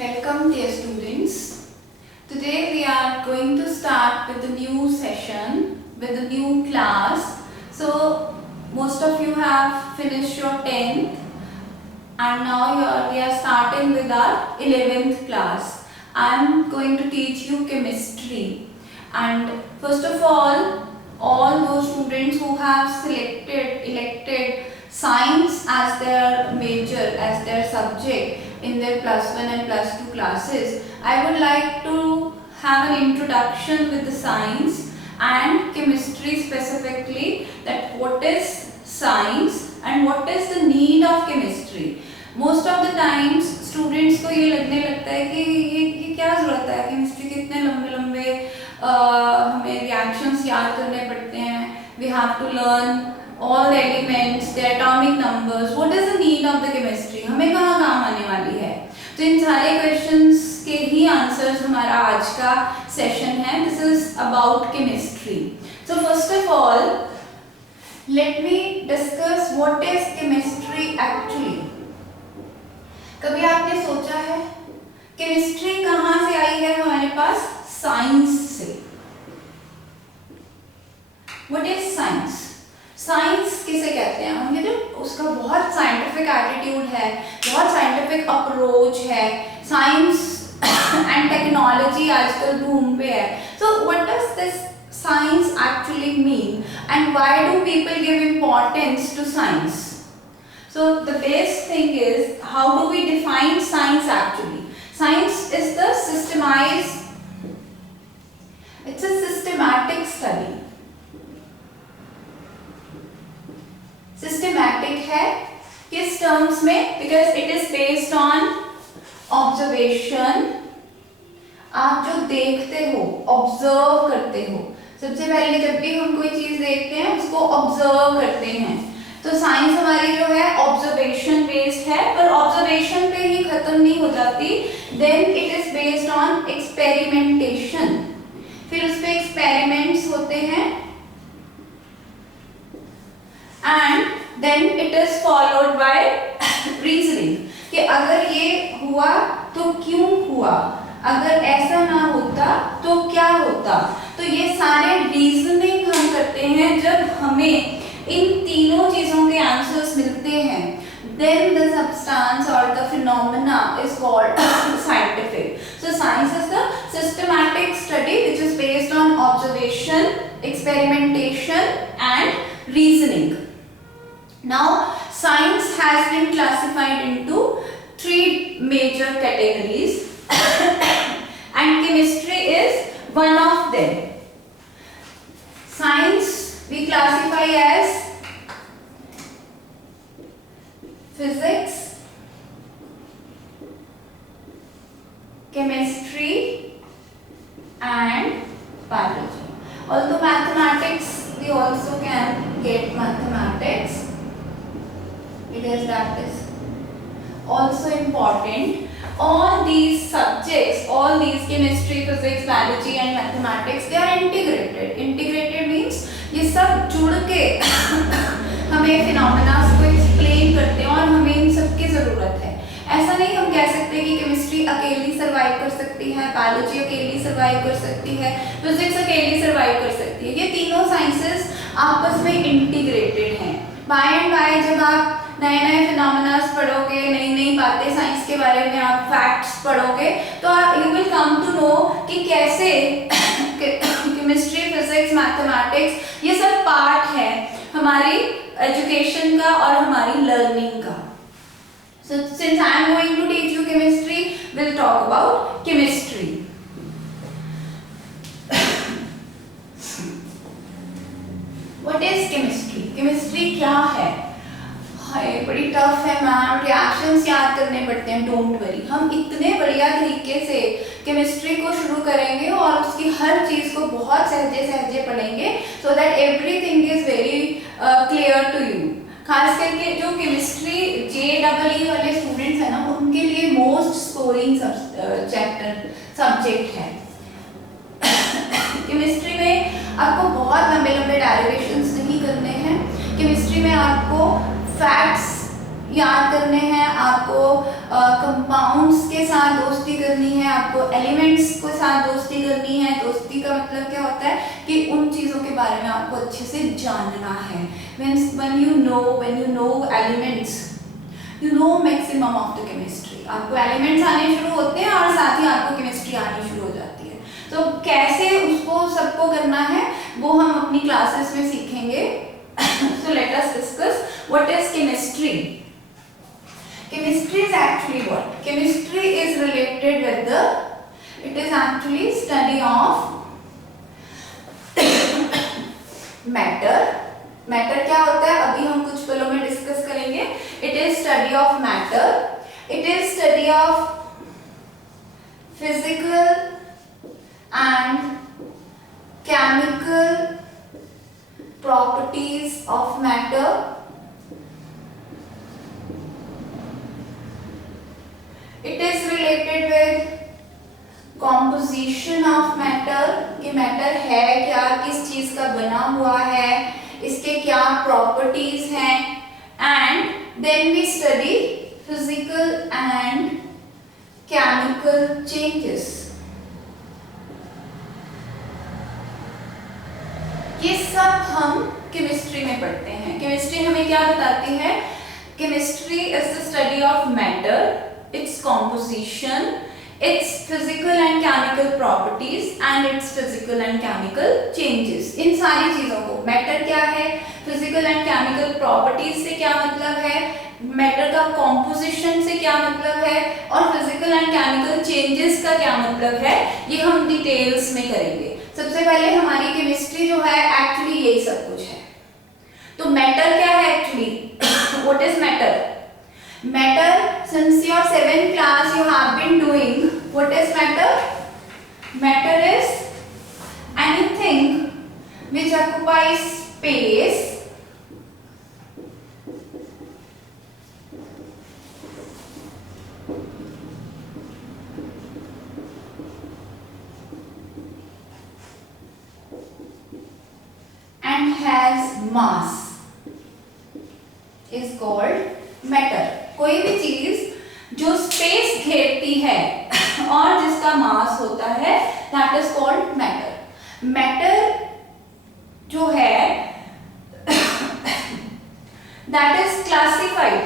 Welcome dear students. Today we are going to start with a new session, with a new class. So most of you have finished your 10th and now we are starting with our 11th class. I am going to teach you chemistry, and first of all those students who have elected science as their major, as their subject in their plus 1 and plus 2 classes, I would like to have an introduction with the science and chemistry specifically, that what is science and what is the need of chemistry. Most of the times students को ये लगने लगता है कि ये क्या ज़रूरत है केमिस्ट्री के, इतने लंबे हमें रिएक्शंस याद करने पड़ते हैं, we have to learn all the elements, their atomic numbers, what is the need of the chemistry, हमें कहाँ काम आने वाली है. तो इन सारे questions के ही answers हमारा आज का session है. This is about chemistry. So first of all, let me discuss what is chemistry actually. कभी आपने सोचा है केमिस्ट्री कहाँ से आई है हमारे पास? साइंस से. What is science? साइंस किसे कहते हैं हम? ये जो उसका बहुत साइंटिफिक एटीट्यूड है, बहुत साइंटिफिक अप्रोच है. साइंस एंड टेक्नोलॉजी आजकल बूम पे है. So what does this science actually mean and why do people give importance to science? So the best thing is, how do we define science actually? Science is the it's a systematic study. Systematic है किस terms में? Because it is based on observation. आप जो देखते हो, observe करते हो. सबसे पहले जब भी हम कोई चीज देखते हैं उसको observe करते हैं. तो साइंस हमारी जो है ऑब्जर्वेशन बेस्ड है, पर ऑब्जर्वेशन पे ही खत्म नहीं हो जाती. Then it is based on experimentation. फिर उस पे एक्सपेरिमेंट्स होते हैं and then it is followed by reasoning कि अगर ये हुआ तो क्यों हुआ, अगर ऐसा ना होता तो क्या होता. तो ये सारे रीजनिंग हम करते हैं. जब हमें इन तीनों चीजों के आंसर्स मिलते हैं, then the substance or the phenomena is called scientific. So science is the systematic study which is based on observation, experimentation and reasoning. Now science has been classified into three major categories and chemistry is one of them. Science we classify as physics, chemistry and biology. Although mathematics, we also can get mathematics, because that is also important. All these subjects, all these chemistry, physics, biology and mathematics, they are integrated. Integrated means ये सब जुड़ के हमें phenomena को explain करते हैं और हमें इन सब की ज़रूरत है. ऐसा नहीं हम कह सकते कि केमिस्ट्री अकेली सर्वाइव कर सकती है, बायोलॉजी अकेली सर्वाइव कर सकती है, फिजिक्स अकेली सर्वाइव कर सकती है. ये तीनों साइंसेस आपस में इंटीग्रेटेड हैं. बाय एंड बाय जब आप नए नए फिनोमेनास पढ़ोगे, नई नई बातें साइंस के बारे में आप फैक्ट्स पढ़ोगे, तो you will come to know कि कैसे केमिस्ट्री, फिजिक्स, मैथमेटिक्स ये सब पार्ट है हमारी एजुकेशन का और हमारी लर्निंग का. So since I am going to teach you chemistry, we'll talk about chemistry. What is chemistry? Chemistry क्या है? हाय बड़ी टफ है मैम, रिएक्शंस याद करने पड़ते हैं. डोंट वरी, हम इतने बढ़िया तरीके से केमिस्ट्री को शुरू करेंगे और उसकी हर चीज़ को बहुत सहजे सहजे पढ़ेंगे, so that everything is very clear to you. खास करके जो केमिस्ट्री JEE वाले स्टूडेंट्स हैं ना, उनके लिए मोस्ट स्कोरिंग सब्जेक्ट है. केमिस्ट्री में आपको बहुत लंबे लंबे डेरिवेशंस नहीं करने हैं. केमिस्ट्री में आपको फैक्ट्स याद करने हैं, आपको कंपाउंड्स के साथ दोस्ती करनी है, आपको एलिमेंट्स के साथ दोस्ती करनी है। दोस्ती का मतलब क्या होता है कि उन चीज़ों के बारे में आपको अच्छे से जानना है। when you know elements, you know maximum of the chemistry। आपको एलिमेंट्स आने शुरू होते हैं और साथ ही आपको केमिस्ट्री आनी शुरू हो जाती है। तो कैसे उसको सबको करना है वो हम अपनी क्लासेस में सीखेंगे। So let us discuss what is chemistry। Chemistry is actually what? Chemistry is related with the, it is actually study of matter। Matter क्या होता है अभी हम कुछ पलों में डिस्कस करेंगे। It is study of matter, it is study of physical and chemical properties of matter. It is related with composition of matter, कि मैटर है क्या, किस चीज का बना हुआ है, इसके क्या प्रॉपर्टीज हैं। And then we study physical and chemical changes. ये सब हम केमिस्ट्री में पढ़ते हैं। केमिस्ट्री हमें क्या बताती है? Chemistry is the study of matter, its composition, its physical and chemical properties and its physical and chemical changes। इन सारी चीजों को, मैटर क्या है, physical and chemical properties से क्या मतलब है, मैटर का composition से क्या मतलब है और physical and chemical changes का क्या मतलब है, ये हम डिटेल्स में करेंगे। सबसे पहले हमारी केमिस्ट्री जो है एक्चुअली यही सब कुछ है। तो मैटर क्या है actually? What is matter? Matter, since your 7th class you have been doing, what is matter? Matter is anything which occupies space and has mass is called matter। कोई भी चीज जो स्पेस घेरती है और जिसका मास होता है that is called matter. Matter जो है that is classified,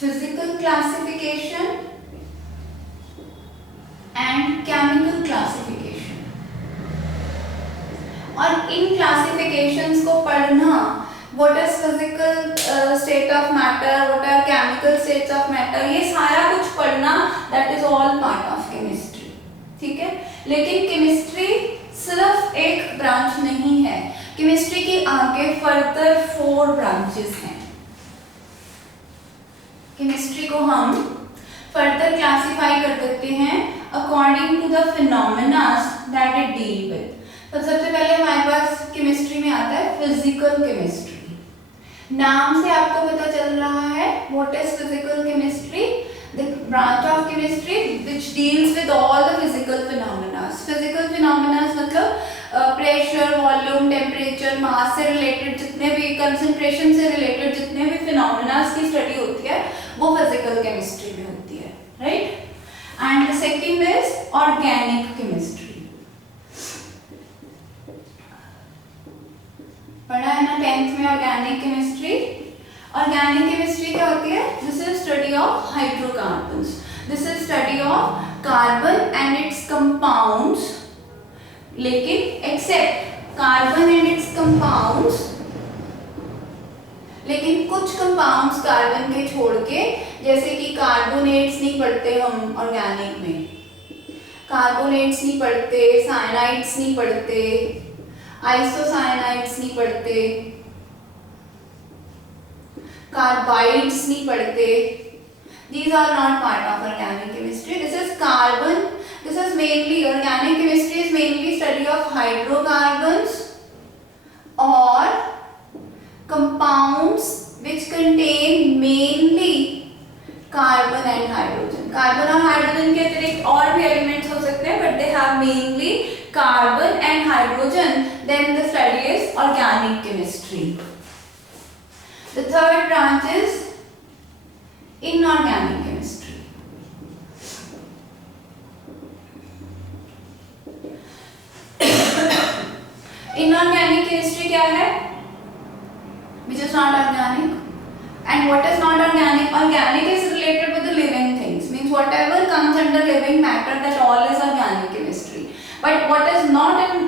physical classification and chemical classification. और इन क्लासिफिकेशंस को पढ़ना, what is physical state of matter, what are chemical states of matter, ये सारा कुछ पढ़ना that is all part of chemistry। ठीक है, लेकिन केमिस्ट्री सिर्फ एक ब्रांच नहीं है, केमिस्ट्री की आगे फर्दर 4 ब्रांचेस हैं। केमिस्ट्री को हम फर्दर क्लासिफाई कर सकते हैं according to the phenomena that it deal with. तो सबसे पहले हमारे पास केमिस्ट्री में आता है फिजिकल केमिस्ट्री। नाम से आपको पता चल रहा है what is physical chemistry, the branch of chemistry which deals with all the physical phenomena. Physical phenomena मतलब प्रेशर, वॉल्यूम, टेम्परेचर, मास से रिलेटेड जितने भी, कंसंट्रेशन से रिलेटेड जितने भी फिनोमेना की स्टडी होती है वो फिजिकल केमिस्ट्री में होती है, right. And the second is organic chemistry. पढ़ा है ना 10th में ऑर्गेनिक केमिस्ट्री। ऑर्गेनिक केमिस्ट्री क्या होती है? This is study of hydrocarbons, this is study of carbon and its compounds, लेकिन except carbon and its compounds, लेकिन कुछ कंपाउंड्स कार्बन के छोड़ के, जैसे कि कार्बोनेट्स नहीं पढ़ते हम ऑर्गेनिक में, कार्बोनेट्स नहीं पढ़ते, साइनाइड्स नहीं पढ़ते, आइसोसाइनाइड्स नहीं पढ़ते, कार्बाइड्स नहीं पढ़ते। These are not part of organic chemistry. This is carbon. This is mainly, organic chemistry is mainly study of hydrocarbons or compounds which contain mainly carbon and hydrogen। Carbon और hydrogen के अतिरिक्त और भी elements हो सकते हैं, but they have mainly carbon and hydrogen। Then the study is organic chemistry। The third branch is inorganic chemistry. Inorganic chemistry क्या है? Which is not organic. And what is not organic? Organic is related with the living things. Means whatever comes under living matter, that all is organic chemistry. But what is not in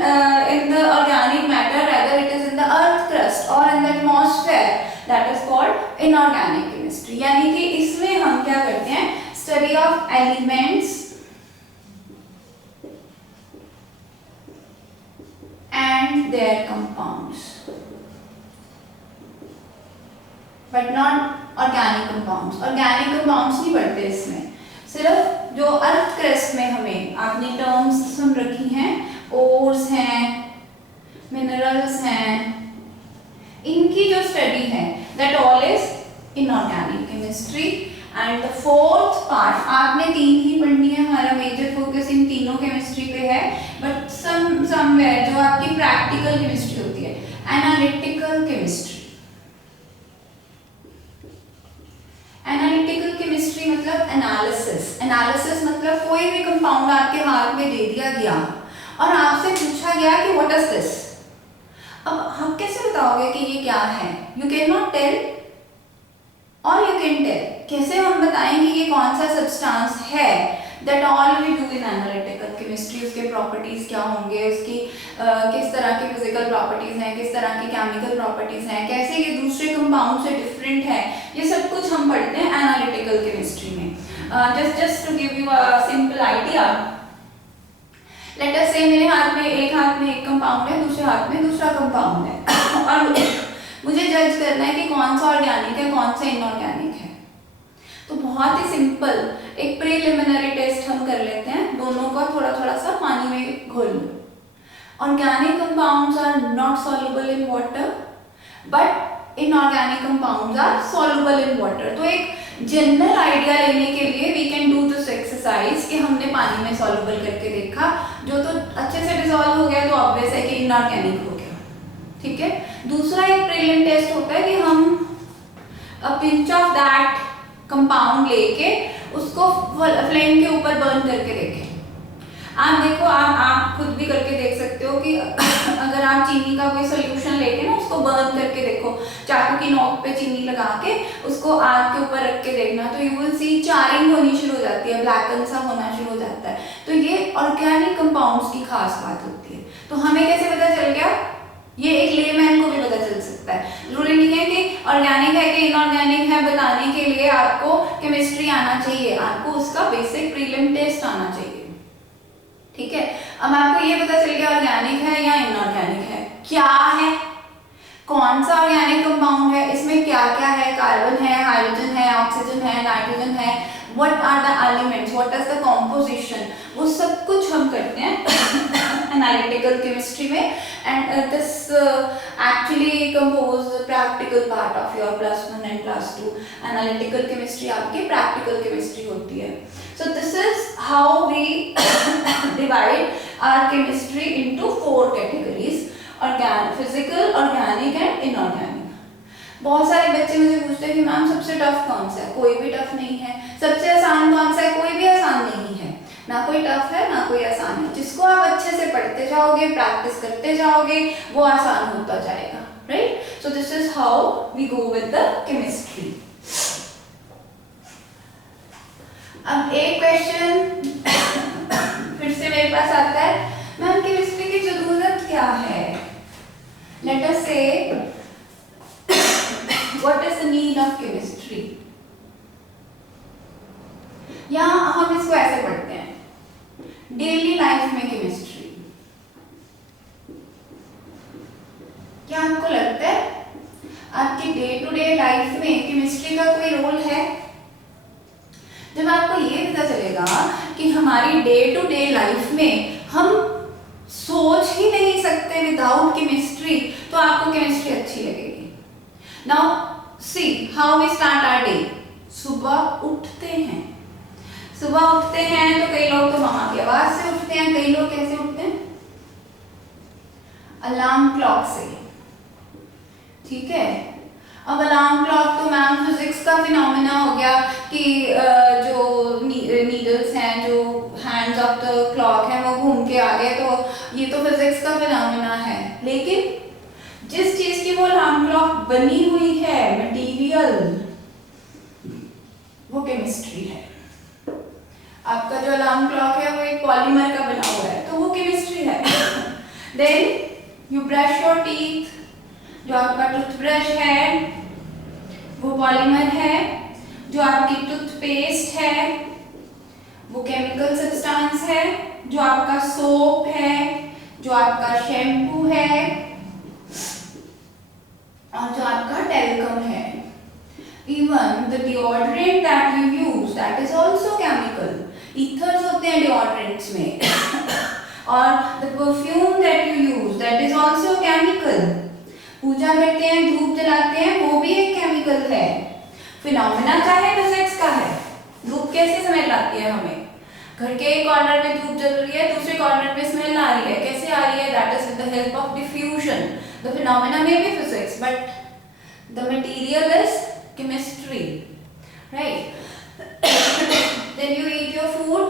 the organic matter, rather it is in the earth crust or in the atmosphere, that is called inorganic chemistry. यानी कि इसमें हम क्या करते हैं? Study of elements and their compounds, but not organic compounds. Organic compounds नहीं पढ़ते इसमें, सिर्फ जो अर्थ क्रस्ट में हमें आपने टर्म्स सुन रखी हैं, ओर्स हैं, मिनरल्स हैं, इनकी जो स्टडी है, that all is inorganic chemistry. And the fourth part, आपने तीन ही पढ़नी है, हमारा मेजर फोकस इन तीनों केमिस्ट्री पे है, बट समवेयर जो आपकी प्रैक्टिकल केमिस्ट्री होती है, एनालिटिकल केमिस्ट्री. एनालिटिकल केमिस्ट्री मतलब एनालिसिस. एनालिसिस मतलब कोई भी कंपाउंड आपके हाथ में दे दिया गया और आपसे पूछा गया कि व्हाट इज दिस. अब हम कैसे बताओगे कि ये क्या है? यू कैन नॉट टेल और यू कैन टेल. कैसे हम बताएंगे ये कौन सा सब्सटेंस है? That all we do in analytical chemistry. उसके प्रॉपर्टीज क्या होंगे, उसकी किस तरह की फिजिकल प्रॉपर्टीज हैं, किस तरह की केमिकल प्रॉपर्टीज हैं, कैसे ये दूसरे कंपाउंड से डिफरेंट है, ये सब कुछ हम पढ़ते हैं एनालिटिकल केमिस्ट्री में. Just to give you a simple idea, let us say मेरे हाथ में एक कंपाउंड है, दूसरे हाथ में दूसरा कंपाउंड है और मुझे जज करना है कि कौन सा ऑर्गेनिक है, कौन सा इनऑर्गेनिक है. तो बहुत ही सिंपल एक प्रीलिमिनरी टेस्ट हम कर लेते हैं. दोनों को थोड़ा थोड़ा सा पानी में घोल लो. Organic compounds are not soluble in water, but inorganic compounds are soluble in water. तो एक जनरल आइडिया लेने के लिए we can do this exercise कि हमने पानी में सॉल्युबल करके देखा, जो तो अच्छे से डिसॉल्व हो गया तो ऑब्वियस है कि इनऑर्गेनिक हो गया. ठीक है. दूसरा एक प्रीलिम टेस्ट होता है कि हम a pinch of that compound लेके उसको फ्लेम के ऊपर बर्न करके देखें. आप देखो, आप खुद भी करके देख सकते हो कि अगर आप चीनी का कोई सोल्यूशन लेके ना उसको बर्न करके देखो, चाकू की नोक पे चीनी लगा के उसको आग के ऊपर रख के देखना, तो यू विल सी चारिंग होनी शुरू हो जाती है, ब्लैकन सा होना शुरू हो जाता है. तो ये ऑर्गेनिक कंपाउंड्स की खास बात होती है. तो हमें कैसे पता चल गया? ये एक लेमैन को भी पता चल सकता है. जरूरी नहीं है कि ऑर्गेनिक है कि इनऑर्गेनिक है बताने के लिए आपको केमिस्ट्री आना चाहिए, आपको उसका बेसिक प्रीलिम टेस्ट आना चाहिए. ठीक है. अब आपको ये पता चल गया ऑर्गेनिक है या इनऑर्गेनिक है, क्या है, कौन सा ऑर्गेनिक कंपाउंड है, इसमें क्या क्या है, कार्बन है, हाइड्रोजन है, ऑक्सीजन है, नाइट्रोजन है, what are the elements, what is the composition, वो सब कुछ हम करते हैं एनालिटिकल केमिस्ट्री में. And this actually compose the practical part of your +1 and +2. Analytical chemistry आपकी प्रैक्टिकल केमिस्ट्री होती है. So this is how we divide our chemistry into 4 categories: organic, physical, organic and inorganic. बहुत सारे बच्चे मुझे पूछते हैं कि मैम सबसे टफ कौन सा है? कोई भी टफ नहीं है. सबसे आसान कौन सा है? कोई भी आसान नहीं है. ना कोई टफ है ना कोई आसान है. जिसको आप अच्छे से पढ़ते जाओगे, प्रैक्टिस करते जाओगे, वो आसान होता जाएगा. Right. So this is how we go with the chemistry. अब एक क्वेश्चन फिर से मेरे पास आता है, मैम केमिस्ट्री की जरूरत क्या है? लेट अस से what is the need of chemistry. यहाँ हम इसको ऐसे पढ़ते हैं, डेली लाइफ में केमिस्ट्री. क्या आपको लगता है आपकी डे टू डे लाइफ में केमिस्ट्री का कोई रोल है? जब आपको ये पता चलेगा कि हमारी डे टू डे लाइफ में हम सोच ही नहीं सकते विदाउट केमिस्ट्री, तो आपको केमिस्ट्री अच्छी लगेगी. Now see how we start our day. सुबह उठते हैं तो कई लोग तो मामा की आवाज से उठते हैं, कई लोग कैसे उठते हैं? अलार्म क्लॉक से. ठीक है. अब अलार्म क्लॉक तो मैम फिजिक्स का फिनोमेना हो गया कि जो नीडल्स हैं, जो हैंड्स ऑफ द क्लॉक है वो घूम के आ गए, तो ये तो फिजिक्स का फिनोमेना है। लेकिन जिस चीज की वो अलार्म क्लॉक बनी हुई है, मटेरियल, वो केमिस्ट्री है। आपका जो अलार्म क्लॉक है वो एक पॉलीमर का बना हुआ है, तो वो केमिस्ट्री है। Then you brush your teeth, जो आपका टूथब्रश है वो पॉलीमर है, जो आपकी टूथपेस्ट है वो केमिकल सब्सटेंस है, जो आपका सोप है, जो आपका शैम्पू है और जो आपका टेल्कम है। Even the deodorant that you use, that is also chemical. Ethers होते हैं deodorants में और the perfume that you use, that is also chemical. पूजा करते हैं, धूप जलाते हैं, वो भी एक केमिकल है। फिनोमेना का है, फिजिक्स का है। धूप कैसे स्मेल आती है हमें? घर के एक कॉर्नर में धूप जल रही है, दूसरे कॉर्नर पे स्मेल आ रही है, कैसे आ रही है? That is with the help of diffusion. The phenomena में भी physics, but the material is chemistry, right? Then you eat your food.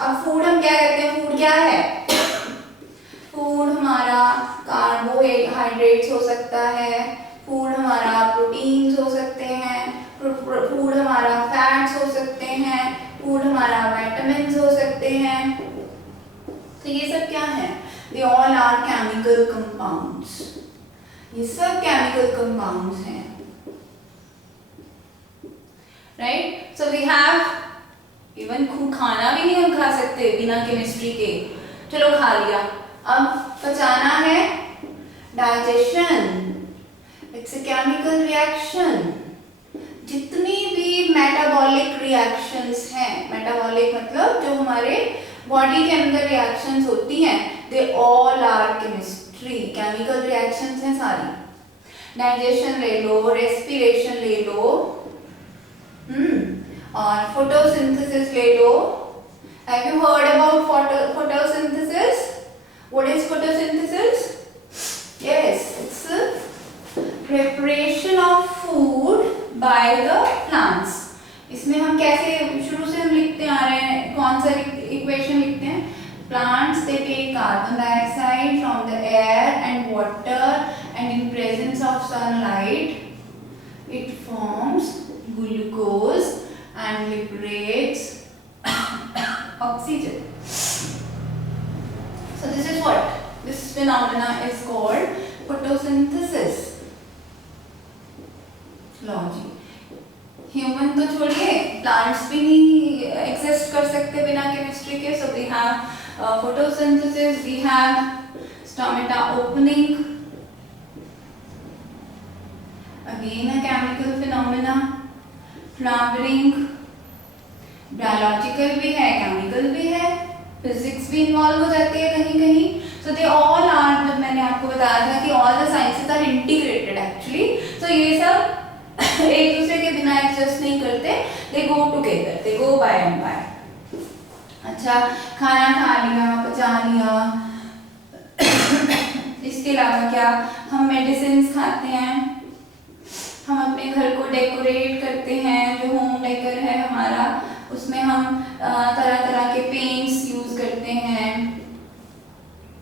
अब फूड हम क्या कहते हैं? फूड क्या है? फूड हमारा कार्बोहाइड्रेट्स हो सकता है, फूड हमारा प्रोटीन्स हो सकते हैं, फूड हमारा फैट्स हो सकते हैं, फूड हमारा विटामिन्स हो सकते हैं। तो ये सब क्या है? They all are chemical compounds. ये सब chemical compounds हैं, right? So we have even खाना भी नहीं हम खा सकते बिना केमिस्ट्री के। चलो खा लिया, अब पचाना है, digestion, it's a chemical reaction. जितनी भी मेटाबॉलिक रिएक्शंस हैं, मेटाबॉलिक मतलब जो हमारे बॉडी के अंदर रिएक्शंस होती हैं, they all are chemistry, chemical reactions हैं सारी। डाइजेशन ले लो, रेस्पिरेशन ले लो, और फोटोसिंथेसिस ले लो। Have you heard about photosynthesis? What is photosynthesis? Yes, it's the preparation of food by the plants. इसमें हम कैसे शुरू से हम लिखते आ रहे हैं, कौन सा इक्वेशन लिखते हैं? Plants they take carbon dioxide from the air and water, and in presence of sunlight it forms glucose and liberates oxygen. So this is what this phenomena is called photosynthesis. लो जी, human तो छोड़िए, plants भी नहीं exist कर सकते बिना chemistry के। So we have photosynthesis, we have stomata opening, again a chemical phenomena. Flowering biological भी है, केमिकल भी है, फिजिक्स भी इन्वॉल्व हो जाती है कहीं कहीं। सो दे ऑल आर, जब मैंने आपको बताया था कि all the sciences are integrated actually, so ये सब एक दूसरे के बिना एग्जिस्ट नहीं करते, they go together, they go by and by. अच्छा, खाना खा लिया, पचा लिया, इसके अलावा क्या? हम मेडिसिन खाते हैं, हम अपने घर को डेकोरेट करते हैं, जो होम डेकोर है हमारा, उसमें हम तरह तरह के पेंट्स यूज करते हैं,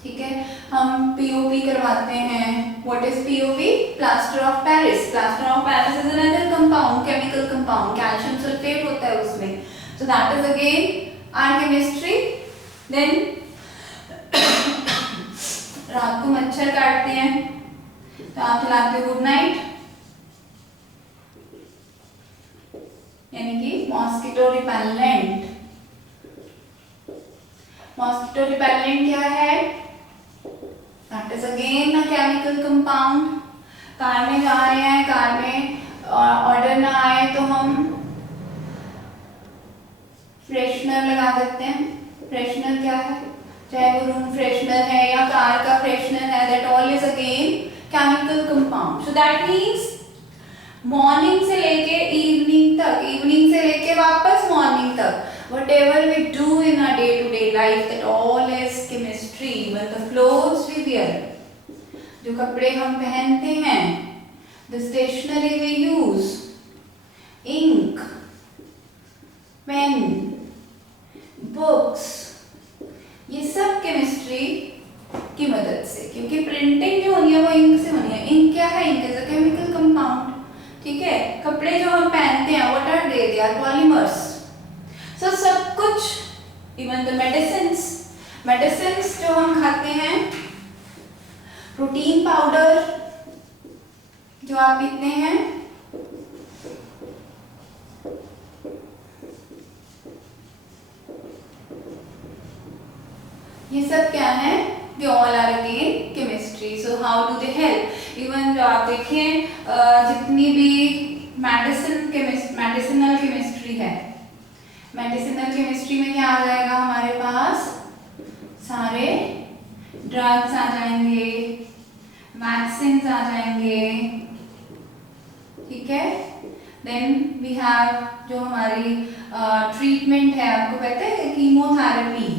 ठीक है? हम पीओपी करवाते हैं। What is POP? Plaster of Paris. Plaster of Paris is another compound, chemical compound, calcium sulphate होता है उसमें। So that is again our chemistry. देन रात को मच्छर काटते हैं तो आप खिलाते हो गुड नाइट, यानी कि मॉस्किटो रिपेलेंट। मॉस्किटो रिपेलेंट क्या है? That is again a chemical compound. Car में जा रहे हैं, कार में ऑर्डर ना आए तो हम फ्रेशनर लगा देते हैं। फ्रेशनर क्या है? चाहे वो रूम फ्रेशनर है या कार का फ्रेशनर है, that all is again chemical compound. So that means morning से लेके इवनिंग तक, इवनिंग से लेके वापस मॉर्निंग तक, whatever we do in our day-to-day life, that all is chemistry. Even the clothes we wear, जो कपड़े हम पहनते हैं, The stationery we use, ink, pen, books, ये सब केमिस्ट्री की मदद से, क्योंकि प्रिंटिंग जो होनी है वो इंक से होनी है। इंक क्या है? Ink is a chemical compound, ठीक है। कपड़े जो हम पहनते हैं what are they are polymers. So सब कुछ, इवन द मेडिसिन्स जो हम खाते हैं, प्रोटीन पाउडर जो आप पीते हैं, ये सब क्या है? They all are again chemistry. So how do they help? Even जो आप देखें जितनी भी मेडिसिनल केमिस्ट्री है, मेडिसिनल केमिस्ट्री में क्या आ जाएगा हमारे पास? सारे ड्रग्स आ जाएंगे, वैक्सीन्स आ जाएंगे, ठीक है। देन वी हैव जो हमारी ट्रीटमेंट है, आपको पता है chemotherapy,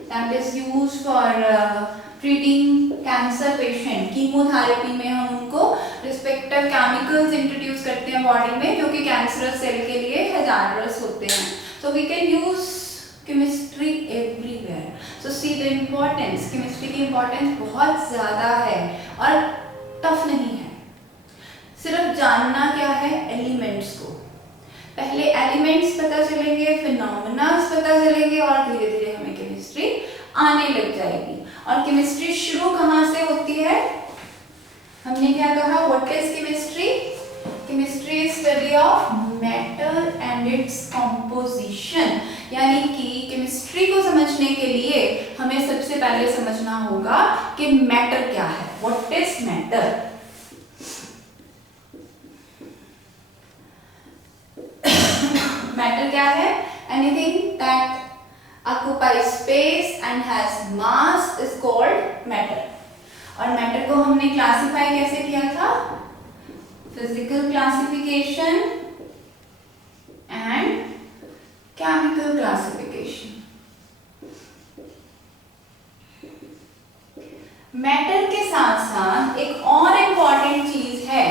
that is used for treating cancer patient. Chemotherapy में हम उनको रिस्पेक्टिव केमिकल्स इंट्रोड्यूस करते हैं बॉडी में, जो कि कैंसरस सेल के लिए हैजार्डस होते हैं। So we can use chemistry everywhere. So see the importance, chemistry की इम्पोर्टेंस बहुत ज़्यादा है और टफ नहीं है। सिर्फ जानना क्या है? एलिमेंट्स को। पहले एलिमेंट्स पता चलेंगे, फिनोमेनास पता चलेंगे और धीरे धीरे हमें केमिस्ट्री आने लग जाएगी। और केमिस्ट्री शुरू कहाँ से होती है? हमने क्या कहा? What is chemistry? Chemistry is study of matter and its composition. यानी कि केमिस्ट्री को समझने के लिए हमें सबसे पहले समझना होगा कि मैटर क्या है। What is matter? मैटर क्या है? Anything that occupies space and has mass is called matter. और मैटर को हमने क्लासिफाई कैसे किया था? Physical classification and chemical classification. Matter के साथ साथ एक और इम्पॉर्टेंट चीज है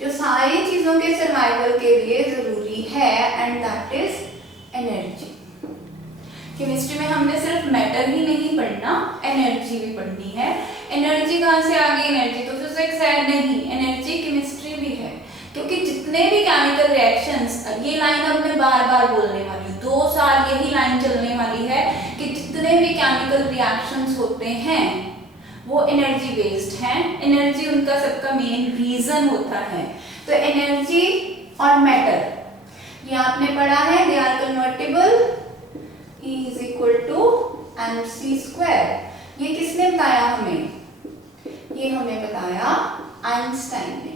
जो सारी चीजों के सर्वाइवल के लिए जरूरी है, and that is energy. Chemistry में हमने सिर्फ मैटर ही नहीं पढ़ना, एनर्जी भी पढ़नी है। एनर्जी कहाँ से आ गई? एनर्जी तो फिजिक्स है नहीं, एनर्जी केमिस्ट्री भी है। क्योंकि जितने भी केमिकल रिएक्शंस, ये लाइन अब मैं बार बार बोलने वाली हूँ, 2 साल यही लाइन चलने वाली है कि जितने भी केमिकल रिएक्शंस होते हैं वो एनर्जी बेस्ड हैं। एनर्जी उनका सबका मेन रीजन होता है। तो एनर्जी और मैटर ये आपने पढ़ा है, they are convertible, E is equal to mc square। ये किसने बताया हमें? ये हमें बताया आइंस्टाइन ने।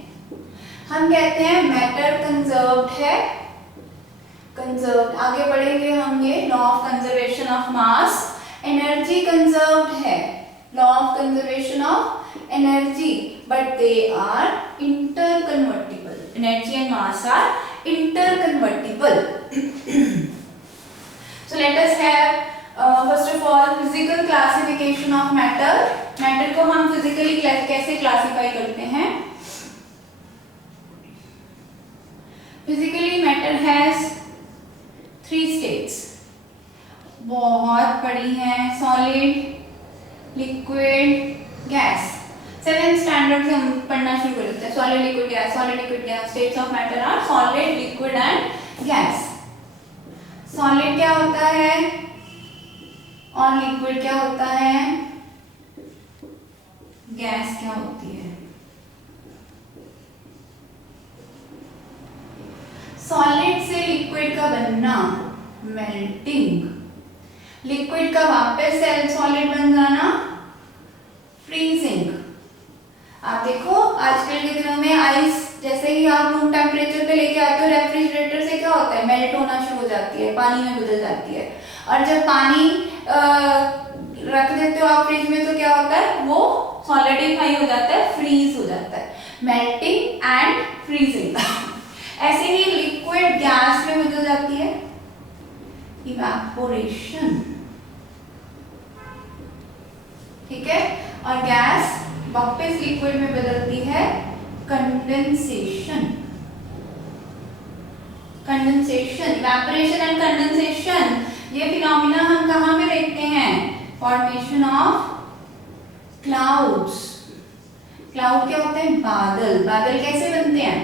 हम कहते हैं मैटर कंजर्व्ड है, कंजर्व्ड आगे पढ़ेंगे हम ये law of conservation of mass. Energy conserved है, law of conservation of energy, but they are interconvertible. Energy and mass are interconvertible. So let us have first of all physical classification of matter. Matter को हम physically कैसे classify करते हैं? Physically matter has 3 states. बहुत बड़ी हैं, solid, liquid, gas. 7th standard से हम पढ़ना शुरू कर देते हैं। Solid, liquid, gas. Solid, liquid, gas. States of matter are solid, liquid and gas. Solid क्या होता है और लिक्विड क्या होता है? गैस क्या होती है? सॉलिड से लिक्विड का बनना, मेल्टिंग। लिक्विड का वापस सॉलिड बन जाना, फ्रीजिंग। आप देखो आजकल के दिनों में आइस जैसे ही आप रूम टेम्परेचर पे लेके आते हो रेफ्रिजरेटर से, क्या होता है? मेल्ट होना शुरू हो जाती है, पानी में बदल जाती है। और जब पानी रख देते हो आप फ्रिज में तो क्या होता है? वो सॉलिडिफाई हो जाता है, फ्रीज हो जाता है। Melting and freezing. ऐसे ही लिक्विड गैस में बदल जाती है, इवेपोरेशन, ठीक है। और गैस वापस लिक्विड में बदलती है, condensation, condensation, evaporation and condensation, ये फिनोमिना हम कहाँ में देखते हैं? Formation of clouds. क्लाउड क्या होते हैं? बादल। बादल कैसे बनते हैं?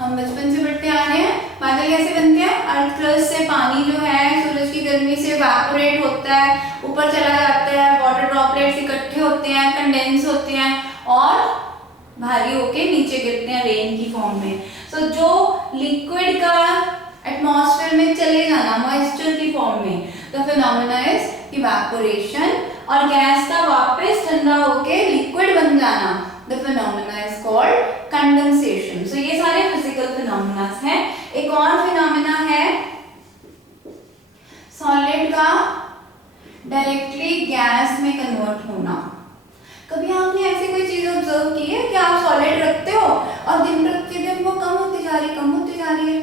हम बचपन से पढ़ते आ रहे हैं। बादल कैसे बनते हैं? अर्थ क्रस्ट से पानी जो है सूरज की गर्मी से इवेपोरेट होता है, ऊपर चला जाता है, वाटर ड्रॉपलेट्स इकट्ठे होते हैं, कंडेंस होते हैं और भारी होके नीचे गिरते हैं रेन की फॉर्म में। सो जो लिक्विड का एटमॉस्फेयर में चले जाना मॉइस्चर की फॉर्म में, द फिनोमेना इज इवेपोरेशन, और गैस का वापस ठंडा होके लिक्विड बन जाना, the phenomena is called condensation. So ये सारे फिजिकल फिनोमेना हैं। एक और फिनोमेना है सॉलिड का डायरेक्टली गैस में कन्वर्ट होना। कभी आपने ऐसी कोई चीज ऑब्जर्व की है कि आप सॉलिड रखते हो और दिन प्रतिदिन वो कम होती जा रही, कम होती जा रही है?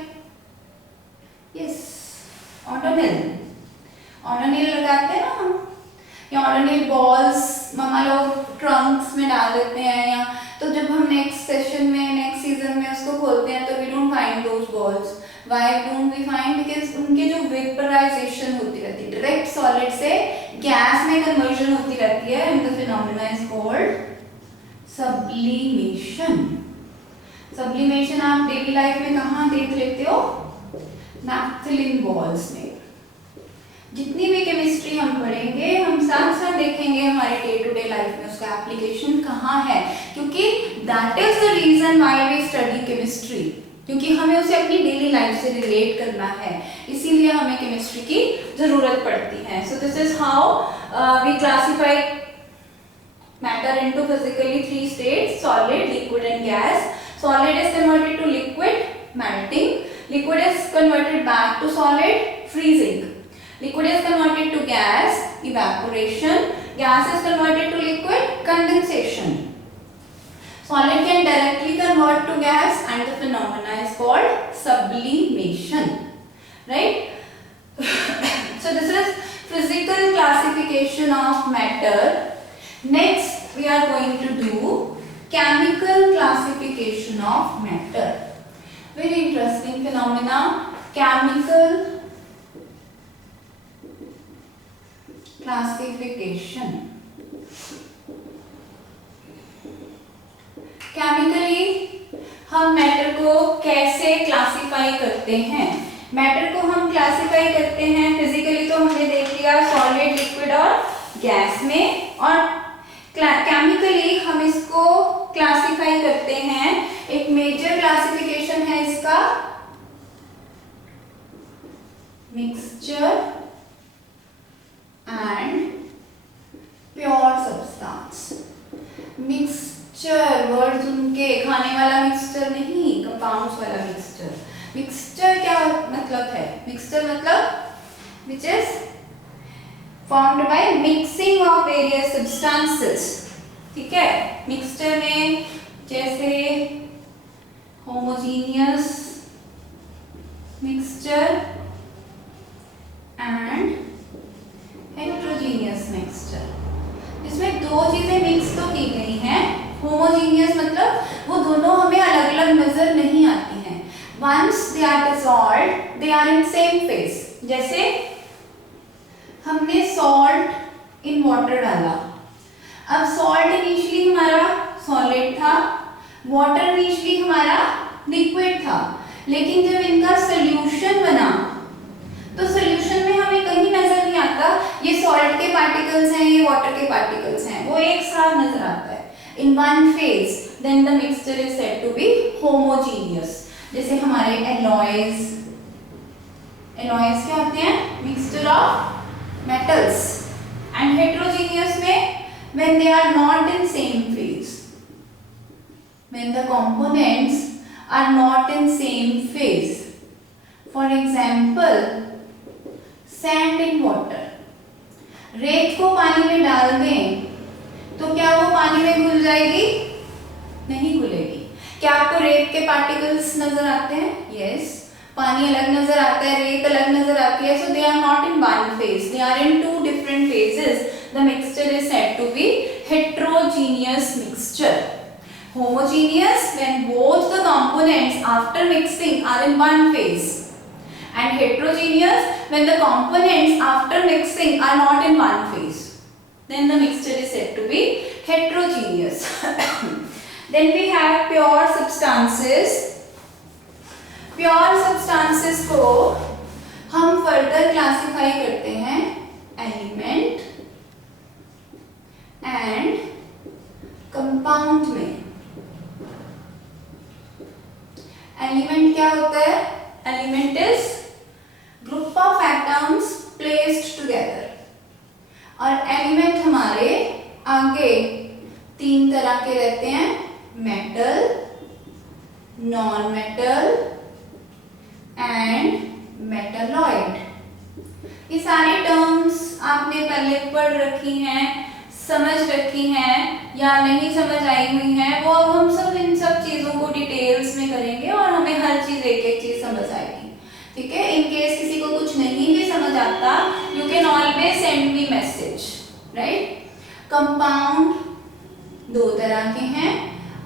यस, ऑटोनिल। ऑटोनिल लगाते हैं ना हम, या ऑटोनिल बॉल्स मम्मा लोग ट्रंक्स में डाल देते हैं, या तो जब हम नेक्स्ट सेशन में नेक्स्ट सीजन में उसको खोलते हैं तो we don't find those balls. Why don't we find? Because उनके जो वेपराइजेशन होती रहती है, डायरेक्ट सॉलिड से गैस में कन्वर्जन होती रहती है, and the phenomena is called sublimation. Sublimation आप डेली लाइफ में कहाँ देख लेते हो? नैप्थलिन बॉल्स में। जितनी भी केमिस्ट्री हम पढ़ेंगे हम साथ साथ देखेंगे हमारे डे टू डे लाइफ में उसका एप्लीकेशन कहाँ है, क्योंकि that is the reason why we study chemistry, क्योंकि हमें उसे अपनी डेली लाइफ से रिलेट करना है, इसीलिए हमें केमिस्ट्री की जरूरत पड़ती है। So this is how we classify matter into physically 3 states: solid, liquid and gas. Solid is converted to liquid, melting. Liquid is converted back to solid, freezing. Liquid is converted to gas, evaporation. Gas is converted to liquid, condensation. Solid can directly convert to gas, and the phenomena is called sublimation. Right? So this is physical classification of matter. Next we are going to do chemical classification of matter. Very interesting phenomena. Chemical classification. Chemically हम matter को कैसे classify करते हैं? Matter को हम classify करते हैं physically, तो हमने देख लिया सॉलिड, लिक्विड और गैस में, और केमिकली हम इसको क्लासिफाई करते हैं। एक मेजर क्लासिफिकेशन है इसका mixture and pure substance. Mixture word सुन के खाने वाला मिक्सचर नहीं, कंपाउंड्स वाला मिक्सचर। मिक्सचर क्या मतलब है? मिक्सचर मतलब which is formed by mixing of various substances. ठीक है, मिक्सचर में जैसे homogeneous mixture and heterogeneous mixture, इसमें दो चीजें मिक्स तो की गई हैं। होमोजीनियस मतलब वो दोनों हमें अलग अलग नजर नहीं आती हैं। Once they are dissolved they are in same phase. जैसे हमने सॉल्ट इन वाटर डाला, अब सॉल्ट इनिशियली हमारा सॉलिड था, वाटर इनिशियली हमारा लिक्विड था, लेकिन जब इनका सोल्यूशन बना तो सोल्यूशन में हमें कहीं नजर नहीं आता ये सॉल्ट के पार्टिकल्स हैं, ये वाटर के पार्टिकल्स हैं, वो एक साथ नजर आता है in one phase. Then the mixture is said to be homogeneous. जैसे हमारे एलॉयज, एलॉयज क्या होते हैं? Mixture of metals. And heterogeneous में when they are not in same phase, when the components are not in same phase. For example, sand in water. रेत को पानी में डाल दें तो क्या वो पानी में घुल जाएगी? नहीं घुलेगी। क्या आपको रेत के पार्टिकल्स नजर आते हैं? यस, पानी अलग नजर आता है, रेत अलग नजर आती है। So they are not in one phase, they are in two different phases. The mixture is said to be heterogeneous mixture. Homogeneous when both the components after mixing are in one phase, and heterogeneous when the components after mixing are not in one phase. Then the mixture is said to be heterogeneous. Then we have pure substances. Pure substances को हम further classify करते हैं element and compound में. Element क्या होता है? Element is group of atoms placed together. और element हमारे आगे 3 तरह के रहते हैं, metal, non metal and metalloid. ये सारी टर्म्स आपने पहले पढ़ रखी हैं, समझ रखी हैं या नहीं समझ आई हुई हैं, वो अब हम सब इन सब चीज़ों को डिटेल्स में करेंगे और हमें हर चीज़ एक एक चीज़ समझ आएगी. ठीक है. इन केस किसी को कुछ नहीं भी समझ आता, you can always send me message, right. Compound 2 तरह के हैं,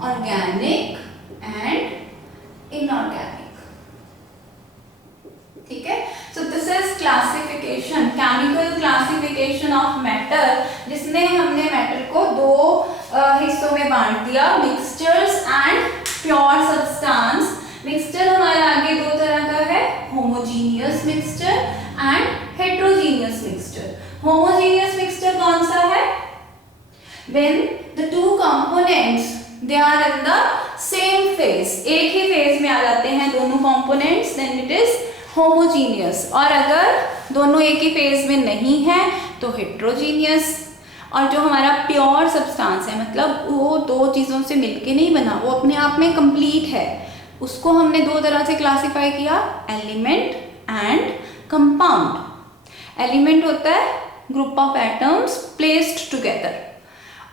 ऑर्गेनिक एंड इनऑर्गेनिक. ठीक है. So this is classification, chemical classification of matter, जिसमें हमने मैटर को 2 हिस्सों में बांट दिया, mixtures and pure substance. Mixture हमारे आगे 2 तरह का है, homogeneous mixture and heterogeneous mixture. Homogeneous mixture कौन सा है? When the 2 components they are in the same phase, एक ही फेज में आ जाते हैं दोनों components, then it is homogeneous. और अगर दोनों एक ही फेज में नहीं है तो हेट्रोजीनियस. और जो हमारा प्योर सब्सटेंस है, मतलब वो 2 चीज़ों से मिलके नहीं बना, वो अपने आप में कंप्लीट है, उसको हमने 2 तरह से क्लासिफाई किया, एलिमेंट एंड कंपाउंड. एलिमेंट होता है group of atoms placed together,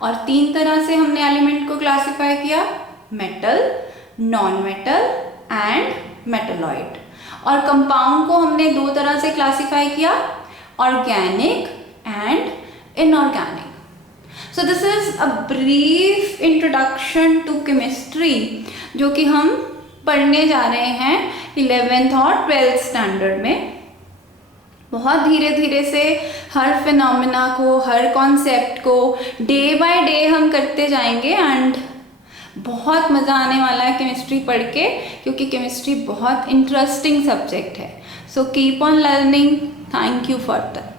और 3 तरह से हमने एलिमेंट को क्लासिफाई किया, metal, non metal and metalloid. और कंपाउंड को हमने 2 तरह से क्लासिफाई किया, organic and inorganic. So this is a brief introduction to chemistry, जो कि हम पढ़ने जा रहे हैं 11th और 12th स्टैंडर्ड में. बहुत धीरे धीरे से हर फिनोमेना को, हर कॉन्सेप्ट को डे बाय डे हम करते जाएंगे, एंड बहुत मज़ा आने वाला है केमिस्ट्री पढ़ के, क्योंकि केमिस्ट्री बहुत इंटरेस्टिंग सब्जेक्ट है. So keep on learning. Thank you for that.